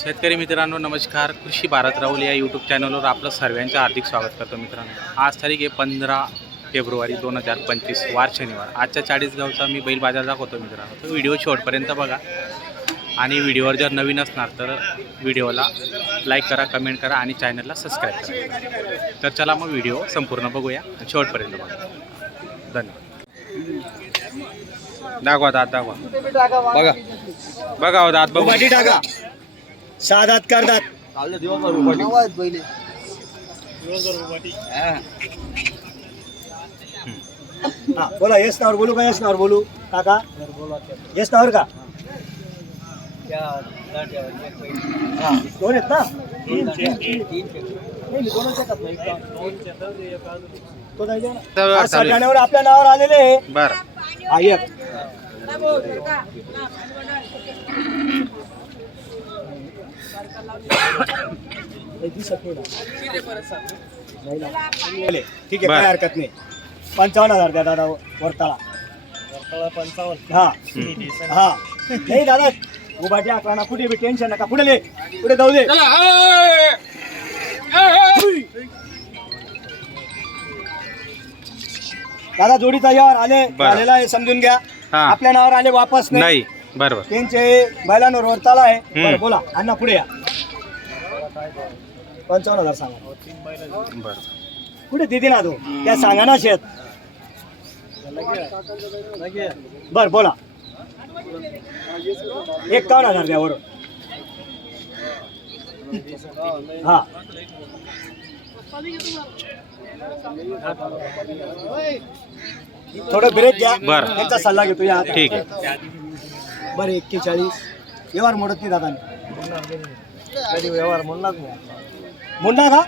शेतकरी मित्रांनो नमस्कार. कृषी भारत राहुल या यूट्यूब चॅनलवर आपलं सर्वांचं हार्दिक स्वागत करतो मित्रांनो. आज तारीख आहे पंधरा फेब्रुवारी दोन हजार पंचवीस वार शनिवार. आजच्या चाळीसगावचा मी बैल बाजार दाखवतो मित्रांनो. तो व्हिडिओ शेवटपर्यंत बघा. आणि व्हिडिओवर जर नवीन असणार तर व्हिडिओला लाईक करा कमेंट करा आणि चॅनलला सबस्क्राईब करा. तर चला मग व्हिडिओ संपूर्ण बघूया. शेवटपर्यंत बघा. धन्यवाद. दाखवा दात दाखवा. बघा. बघा हो दात बघू दात करतात हा. बोला येस नावर बोलू का येस नावर बोलू? काका? येस नावर का? हा. दोन आहेत ना? नाही, मी दोनच येतात ना, एक का? तो नाही देऊ ना. तर आज चालेल. सगळ्यांवर आपल्या नावावर आलेले आहे. बरं. हा एक नाही, दिसत नाही ना. नाही ना. चालेल. ठीक आहे. काय हरकत नाही. पंचावन्न हजार द्या दादा वरताला. हा. हा. नाही दादा उभाटी अकरा कुठे बी टेन्शन नका. पुढे ले. पुढे जाऊ दे. दादा जोडीचा यावर आले. आलेला आहे समजून घ्या. हा. आपल्या नावावर आले वापस नाही. बरोबर. त्यांचे बैलांवर वरताला आहे. बरं बोला. अण्णा पुढे या. पंचावन्न हजार सांगा. बरं. कुठे दिदी ना तू? त्या सांगा ना शेत. बर बोला. एकावन्न हजार द्या वरून. हा. थोडं ब्रेक घ्या बरं. त्यांचा सल्ला घेतो या ठीक आहे. बरं एक्केचाळीस. व्यवहार मोडत नाही दादा व्यवहार मोडला मोडला का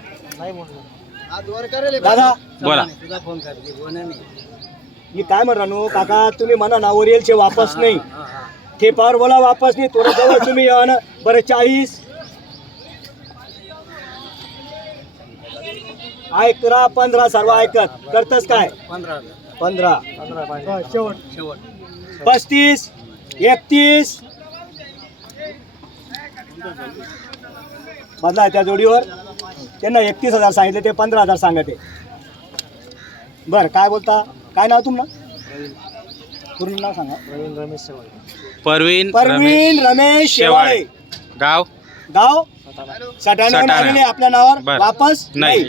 दादा. बोला. मी काय म्हणतो काका तुम्ही म्हणा ना ओरियलचे वापस नाही. ठेपावर बोला वापस नाही थोडं जवळ तुम्ही या ना. बरं चाळीस. ऐकरा पंधरा सर्व ऐकत. करतस काय? पंधरा. पस्तीस एकतीस बदला त्या जोडीवर. त्यांना एकतीस हजार सांगितले ते पंधरा हजार सांगते बर काय बोलता? काय नाव तुमनं पूर्ण नाव सांगा. परवीन रमेश परवीन रमेश शेवाळे. शेवाळे. गाव? गाव? सटाणा. आलेले आपल्या नावावर. बर. वापस? नाही.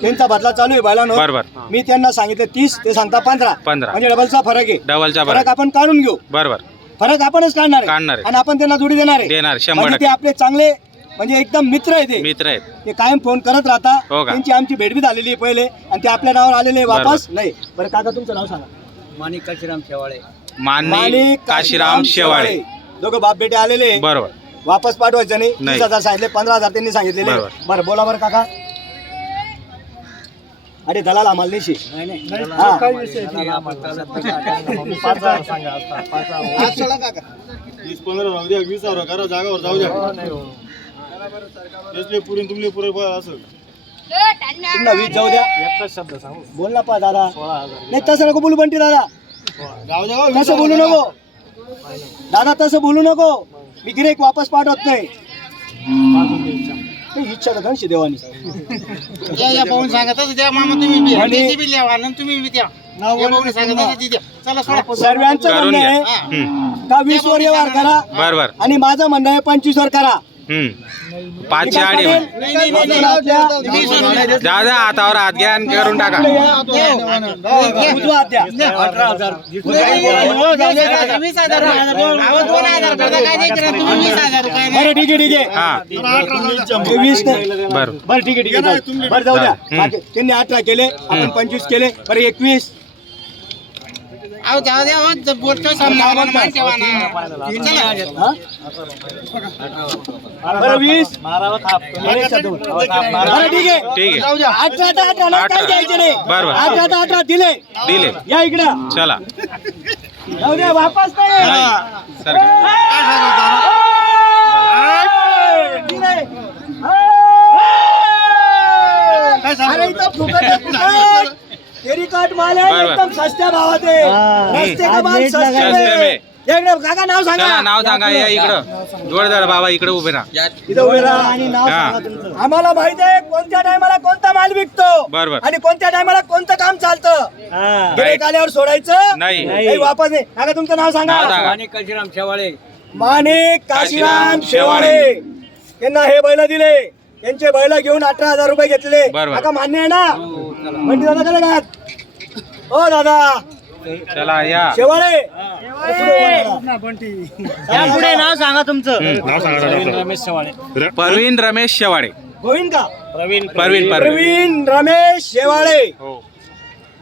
त्यांचा बदला चालू आहे बैलांवर. बरोबर मी त्यांना सांगितलं तीस ते सांगता पंधरा. पंधरा. म्हणजे डबलचा फरक आहे. डबलचा फरक बरं आपण काढून घेऊ. बरोबर फरक आपणच काढणार आहे. काढणार आहे. आणि आपण त्यांना जोडी देणार आहे. देणार शंभर म्हणजे ते टक्के. आपले चांगले म्हणजे एकदम मित्र आहे ते. मित्र आहेत. ते कायम फोन करत राहता हो का? त्यांची आमची भेट बी झालेली आहे पहिले. आणि ते आपल्या नावावर आलेले आहे वापस. नाही. बरं काका तुमचं नाव सांगा. माणिक काशीराम शेवाळे. माननी माणिक काशीराम शेवाळे. दोघं बाप बेटे आलेले आहे. बरोबर. वापस पाठवायचं नाही. नाही. तीस हजार सांगितले पंधरा हजार त्यांनी सांगितलेले बरोबर. बरं बोला बरं काका. अरे दलाल आम्हाला नाही शे. हा. वीस पंधरा राहू द्या वीस हजार करा जागावर जाऊ द्या. तेचले पुरून तुमले पुरे असं. पुन्हा वीस जाऊ द्या. बोल ना पा दादा. नाही तसं नको बोलू बंटी दादा. जाऊ द्या हो, तसं बोलू नको. दादा तसं बोलू नको. मी गिरेक वापस पाठवत नाही. इच्छा तर घनशी देवानी. या या पाहून सांगतच द्या मामा तुम्ही बी आणि- त्याची बी लिहा आणि तुम्ही बी द्या. या पाहून सांगतच ती द्या. चला सोडा. सर्वांचं करून म्हणणं घ्या. आहे हा. हम्म. का वीस वर व्यवहार करा. बरोबर आणि माझं म्हणणं आहे पंचवीस वर करा. हम्म. पाचशे काय आडी दादा हातावर हात घ्या आणि करून टाका. बरं ठीक आहे ठीक आहे. हा. वीस बरं. बरं ठीक आहे ठीक आहे. बरं जाऊ द्या. त्यांनी अठरा केले आपण पंचवीस केले. बरं एकवीस. अहो जाऊ द्या हो, सामने आम्हाला मान ठेवा ना. चला. हा? बरं वीस. बरं ठीक आहे. ठीक आहे जाऊ द्या. अठरा तर अठरा नाही, काही द्यायचे नाही. बरं, बरं. अठरा तर अठरा दिले. दिले. या इकडं. चला. जाऊ द्या वापस नाही. नाही. सर दिले. अरे इथं फुकट आहे, फुकट. तेरी काट माल आहे. एकदम सस्त्या भावात आहे. रस्ते का माल सस्ते में. काका नाव सांगा. चला नाव सांगा या इकडं. जोरदार बाबा इकडे उभे राहा. इथं उभे राहा. आणि नाव हा. सांगा तुमचं. आम्हाला माहीत आहे कोणत्या टायमाला कोणता माल विकतो. बरोबर. आणि कोणत्या टायमाला कोणतं काम चालतं. गिऱ्हाईक आल्यावर सोडायचं. नाही. काही वापस नाही. सांगा तुमचं नाव सांगा. नाव सांगा. माणिक काशीराम शेवाळे. यांना हे बैल दिले. त्यांचे बैल घेऊन अठरा हजार रुपये घेतले. आता मान्य आहे ना? म्हणजे दादा कसं काय हो दादा. चला या. शेवाळे. पुढे नाव सांगा तुमचं. परवीन रमेश शेवाडे गोविंद का? परवीन परवीन प्रवीण. रमेश शेवाळे.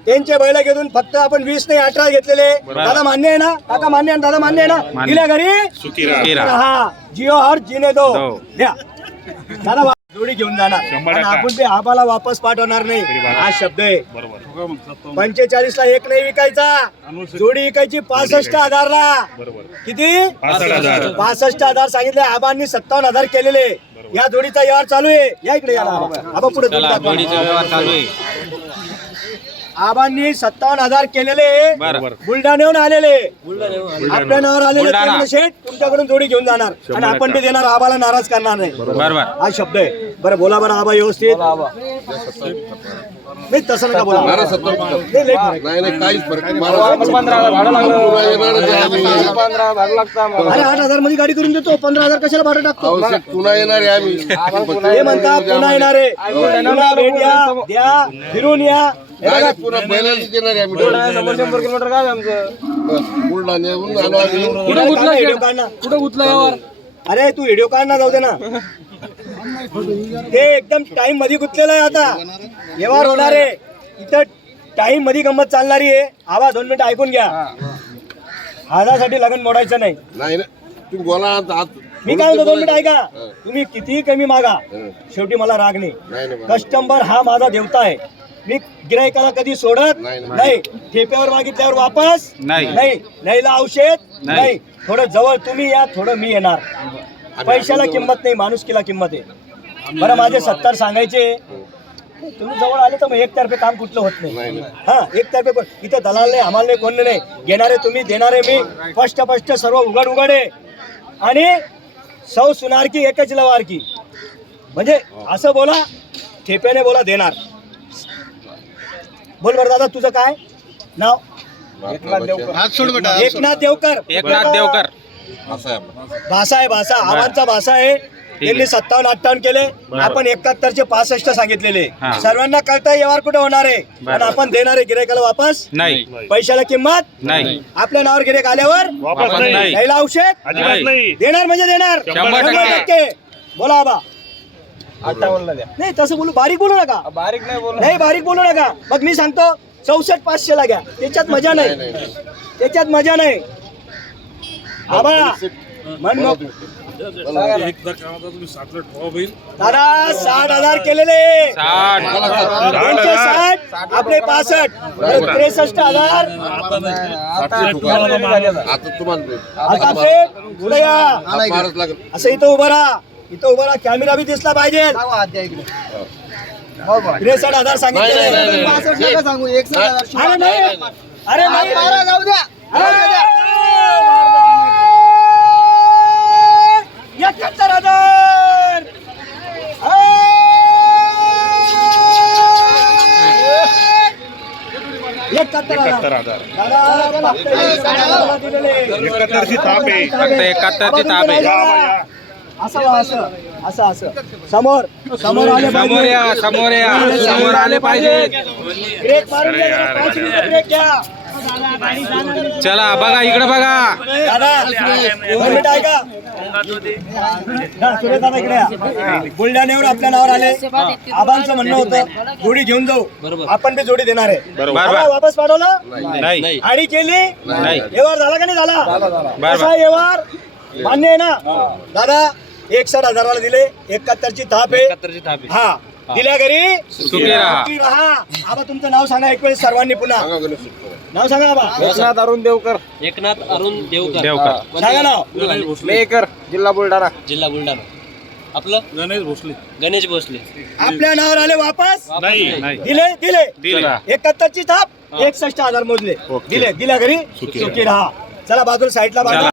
त्यांचे बैल घेऊन फक्त आपण वीस नाही अठरा घेतलेले. दादा मान्य आहे ना? काका मान्य आहे ना? दादा मान्य आहे ना. दिल्या घरी. हा जिओ हर जिने दो. द्या. दादा जोडी घेऊन जाणार. आणि आपण ते आबाला वापस पाठवणार नाही. हा शब्द आहे. पंचेचाळीस ला एक नाही विकायचा. जोडी विकायची पासष्ट हजारला. किती? पासष्ट हजार. सांगितले. आबांनी सत्तावन्न हजार केलेले. या जोडीचा व्यवहार चालू आहे. या इकडे या. ना आबा. आबा पुढे चला तुम्ही जोडीचा दाखवा. व्यवहार चालू आहे आबांनी सत्तावन्न हजार केलेले बरं. बुलढाण्याहून आलेले. आपल्या नावावर आलेले बुलढाणा. शेठ तुमच्याकडून जोडी घेऊन जाणार. आणि आपण ते देणार आबाला नाराज करणार नाही. बरोबर. हा शब्द आहे. बरं बोला बरं आबा व्यवस्थित. नाही तसं नका बोला बारा सत्तर रुपये. नाही, लई फरक. नाही नाही काहीच फरक नाही. बारा तुला येणारच आहे. आम्ही. अरे आठ हजारमध्ये गाडी करून देतो. पंधरा हजार कशाला भाडं टाकतो? पुन्हा येणार आहे आम्ही. हे म्हणता पुन्हा येणार आहे. पुन्हा भेट द्या द्या फिरून या. हे नाही, बघा, नाही, पुन्हा बैलांनीच येणार आहे आम्ही. बस, बुलढाण्याहून आलो आम्ही. कुठं काढ ना, व्हिडिओ काढ ना. अरे तू व्हिडिओ काढ ना जाऊ दे ना. ते एकदम टाइममध्ये गुंतलेलं आहे आता. व्यवहार होणार आहे. इथं टाइममध्ये गंमत चालणारी आहे. आवाज दोन मिनिटं ऐकून घ्या. आजासाठी लग्न मोडायचं नाही. नाही ना तुम्ही बोला आता. आत- मी काय म्हणतो दोन मिनिटं ऐका. हं. तुम्ही कितीही कमी मागा. हं. शेवटी मला राग नाही. नाही नाही कस्टमर हा माझा देवता आहे. मी गिरायकाला कधी सोडत नाही, नाही. नाही. ठेप्यावर मागितल्यावर वापस नाही. नाही. नाहीला औषध नाही. नाही. थोडं जवळ तुम्ही या थोडं मी येणार. पैशाला किंमत नाही माणुसकीला किंमत आहे. बरं माझे सत्तर सांगायचे. तुम्ही जवळ आले तर मग एक तर्फे काम कुठलं होत नाही, नाही नाही. हा एक तर्फे कोण? इथे दलाल नाही आम्हाला नाही कोण नाही. घेणारे तुम्ही देणारे मी. स्पष्ट स्पष्ट सर्व उघड उघड. आहे आणि सौ सुनार की एकच लवार की. म्हणजे असं बोला ठेप्याने बोला देणार. बोल बरं दादा तुझं काय? नाव? हात सोड बेटा एकनाथ देवकर. एकनाथ देवकर. भाषा आहे भाषा. आवाजचा भाषा आहे. त्यांनी सत्तावन्न अठ्ठावन्न केले. आपण एकाहत्तरचे पासष्ट सांगितलेले. सर्वांना कळतं व्यवहार कुठे होणार आहे. पण आपण देणार आहे गिरायकाला वापस? नाही. पैशाला किंमत? नाही. आपल्या नावावर गिरेक आल्यावर? वापस नाही. नाहीला औषध? नाही. देणार म्हणजे देणार. शंभर टक्के. बोला आबा. नाही तसं बोलू. बारीक बोलू नका. बारीक नाही बोलू. नाही बारीक बोलू नका. मग मी सांगतो चौसष्ट पाचशे ला घ्या. त्याच्यात मजा नाही. त्याच्यात मजा नाही. आबा मन दादा साठ हजार केलेले. साठ. दोनशे साठ आपले पासष्ट त्रेसष्ट हजार. सातशे ठोका. आता. तुम्हाला दे. आता ते पुढे या. हात मारच लागेल. असं इथं उभं राहा. इथं उभं राहा. कॅमेरा बी दिसला पाहिजे. त्रेसष्ट हजार सांगितले. नाही, अरे नाही अरे नाही. जाऊ द्या. एकाहत्तर फक्त एकाहत्तर हजार दिलेले. फक्त एकाहत्तरची ताप आहे. असं असं असं असं. समोर समोर आले समोर या समोर या समोर आले पाहिजे. ब्रेक मारून ब्रेक घ्या. चला बघा इकडे बघा. बुलढाण्यावर आपल्या नावावर आले. आबांचं म्हणणं होतं जोडी घेऊन जाऊ. आपण बी जोडी देणार आहे. वापस पाठवलं? नाही. आणि केली? नाही. व्यवहार झाला का नाही झाला? व्यवहार? मान्य आहे ना? दादा एकसठ हजाराला दिले. एकाहत्तरची थाप आहे. हा. दिल्या घरी? सुखी राहा. सुखी राहा. आबा तुमचं नाव सांगा एक वेळेस सर्वांनी पुन्हा. नाव सांगा आबा. एकनाथ अरुण देवकर. एकनाथ अरुण देवकर. देवकर. सांगा नाव. मेकर जिल्हा बुलढाणा. जिल्हा बुलढाणा. आपलं? गणेश भोसले. गणेश भोसले. आपल्या नावावर आले वापस? नाही दिले दिले. दिले. एकाहत्तरची थाप एकसष्ट हजार मोजले. दिले दिल्या घरी? सुखी राहा. चला बाजूला साईडला बाजूला.